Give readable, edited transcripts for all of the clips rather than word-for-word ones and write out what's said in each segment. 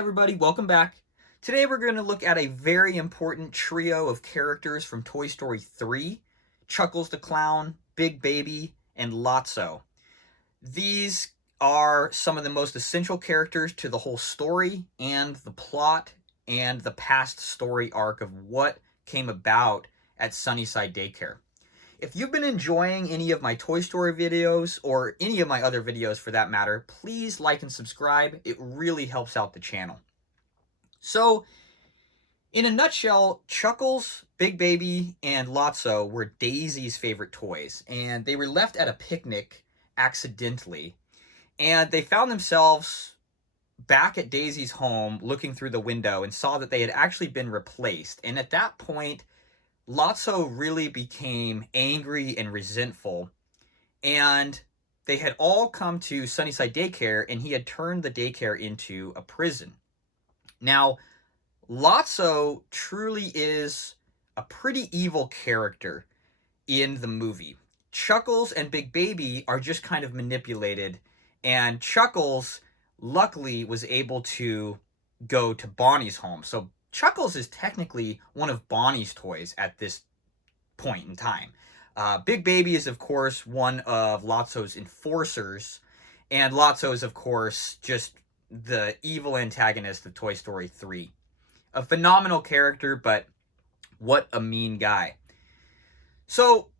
everybody, welcome back. Today we're going to look at a very important trio of characters from Toy Story 3, Chuckles the Clown, Big Baby, and Lotso. These are some of the most essential characters to the whole story and the plot and the past story arc of what came about at Sunnyside Daycare. If you've been enjoying any of my Toy Story videos, or any of my other videos for that matter, please like and subscribe. It really helps out the channel. So, in a nutshell, Chuckles, Big Baby, and Lotso were Daisy's favorite toys, and they were left at a picnic accidentally, and they found themselves back at Daisy's home looking through the window and saw that they had actually been replaced. And at that point, Lotso really became angry and resentful, and they had all come to Sunnyside Daycare, and he had turned the daycare into a prison. Now, Lotso truly is a pretty evil character in the movie. Chuckles and Big Baby are just kind of manipulated, and Chuckles luckily was able to go to Bonnie's home. So Chuckles is technically one of Bonnie's toys at this point in time. Big Baby is, of course, one of Lotso's enforcers, and Lotso is, of course, just the evil antagonist of Toy Story 3. A phenomenal character, but what a mean guy. So,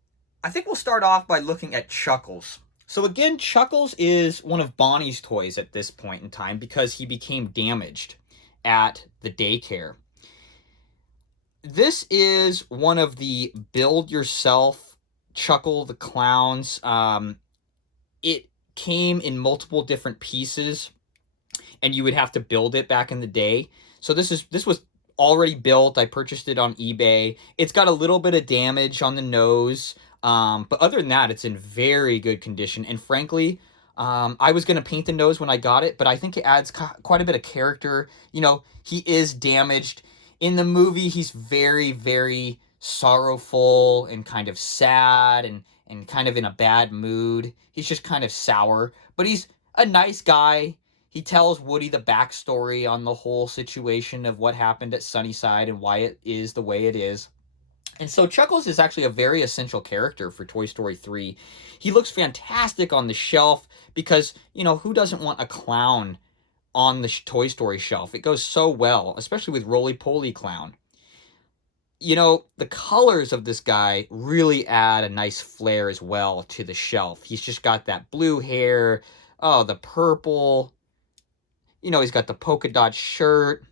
I think we'll start off by looking at Chuckles. So again, Chuckles is one of Bonnie's toys at this point in time because he became damaged at the daycare. This is one of the build-yourself Chuckle the Clowns. It came in multiple different pieces, and you would have to build it back in the day. So this was already built. I purchased it on eBay. It's got a little bit of damage on the nose, but other than that, it's in very good condition. And frankly, I was going to paint the nose when I got it, but I think it adds quite a bit of character. You know, he is damaged. In the movie, he's very, very sorrowful and kind of sad and kind of in a bad mood. He's just kind of sour, but he's a nice guy. He tells Woody the backstory on the whole situation of what happened at Sunnyside and why it is the way it is. And so Chuckles is actually a very essential character for Toy Story 3. He looks fantastic on the shelf because, you know, who doesn't want a clown on the Toy Story shelf? It goes so well, especially with Roly Poly Clown. You know, the colors of this guy really add a nice flair as well to the shelf. He's just got that blue hair, the purple. You know, he's got the polka dot shirt.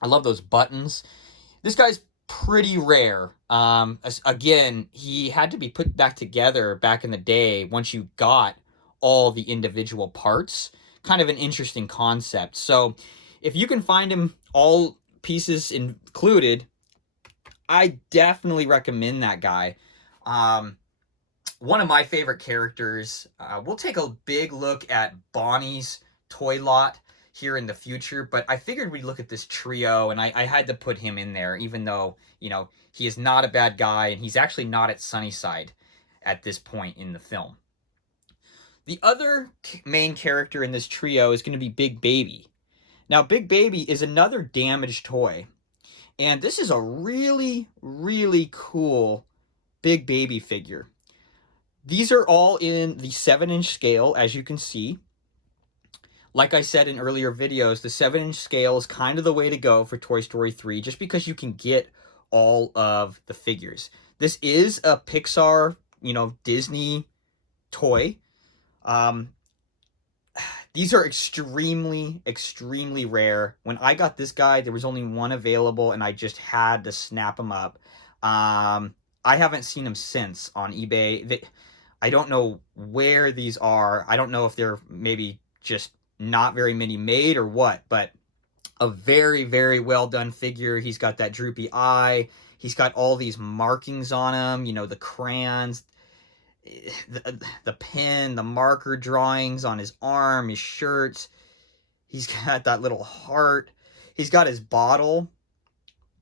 I love those buttons. This guy's pretty rare. Again, he had to be put back together back in the day once you got all the individual parts. Kind of an interesting concept. So if you can find him all pieces included, I definitely recommend that guy. One of my favorite characters. We'll take a big look at Bonnie's toy lot here in the future, but I figured we'd look at this trio, and I had to put him in there, even though, you know, he is not a bad guy, and he's actually not at Sunnyside at this point in the film. The other main character in this trio is going to be Big Baby. Now, Big Baby is another damaged toy, and this is a really, really cool Big Baby figure. These are all in the 7-inch scale, as you can see. Like I said in earlier videos, the 7-inch scale is kind of the way to go for Toy Story 3, just because you can get all of the figures. This is a Pixar, you know, Disney toy. These are extremely, extremely rare. When I got this guy, there was only one available, and I just had to snap him up. I haven't seen him since on eBay. I don't know where these are. I don't know if they're maybe just not very many made or what, but a very, very well done figure. He's got that droopy eye. He's got all these markings on him, you know, the crayons, the pen, the marker drawings on his arm, his shirts. He's got that little heart. He's got his bottle.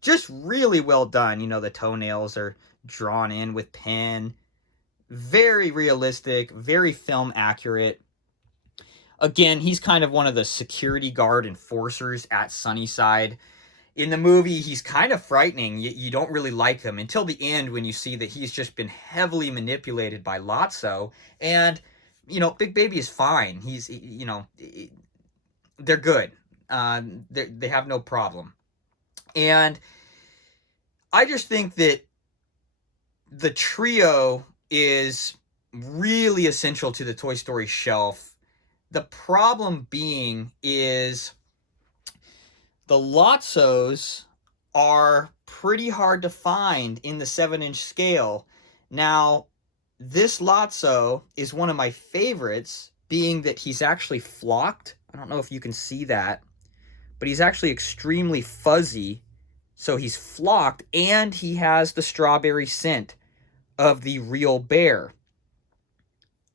Just really well done. You know, the toenails are drawn in with pen. Very realistic, very film accurate. Again, he's kind of one of the security guard enforcers at Sunnyside. In the movie, he's kind of frightening. You don't really like him until the end when you see that he's just been heavily manipulated by Lotso. And, Big Baby is fine. They're good. They have no problem. And I just think that the trio is really essential to the Toy Story shelf. The problem being is the Lotsos are pretty hard to find in the 7-inch scale. Now, this Lotso is one of my favorites, being that he's actually flocked. I don't know if you can see that, but he's actually extremely fuzzy. So he's flocked, and he has the strawberry scent of the real bear.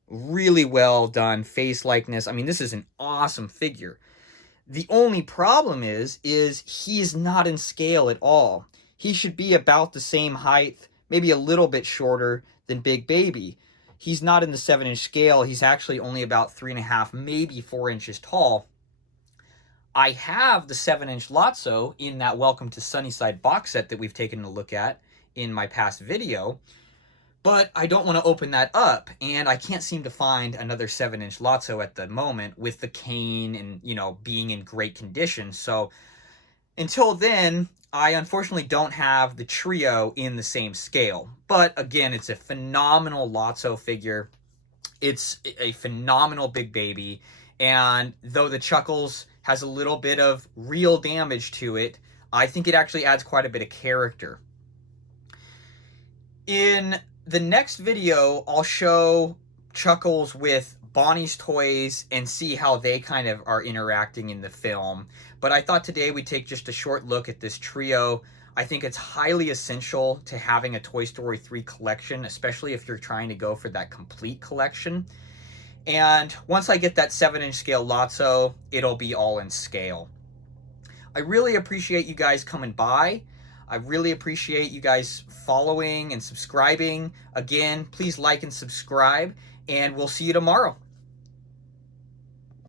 Really well done face likeness. I mean, this is an awesome figure. The only problem is he's not in scale at all. He should be about the same height, maybe a little bit shorter than Big Baby. He's not in the 7-inch scale. He's actually only about 3.5, maybe 4 inches tall. I have the 7-inch Lotso in that Welcome to Sunnyside box set that we've taken a look at in my past video, but I don't want to open that up, and I can't seem to find another 7-inch Lotso at the moment with the cane and, being in great condition. So until then, I unfortunately don't have the trio in the same scale. But again, it's a phenomenal Lotso figure. It's a phenomenal Big Baby. And though the Chuckles has a little bit of real damage to it, I think it actually adds quite a bit of character. In the next video, I'll show Chuckles with Bonnie's toys and see how they kind of are interacting in the film. But I thought today we'd take just a short look at this trio. I think it's highly essential to having a Toy Story 3 collection, especially if you're trying to go for that complete collection. And once I get that 7-inch scale Lotso, it'll be all in scale. I really appreciate you guys coming by. I really appreciate you guys following and subscribing. Again, please like and subscribe, and we'll see you tomorrow.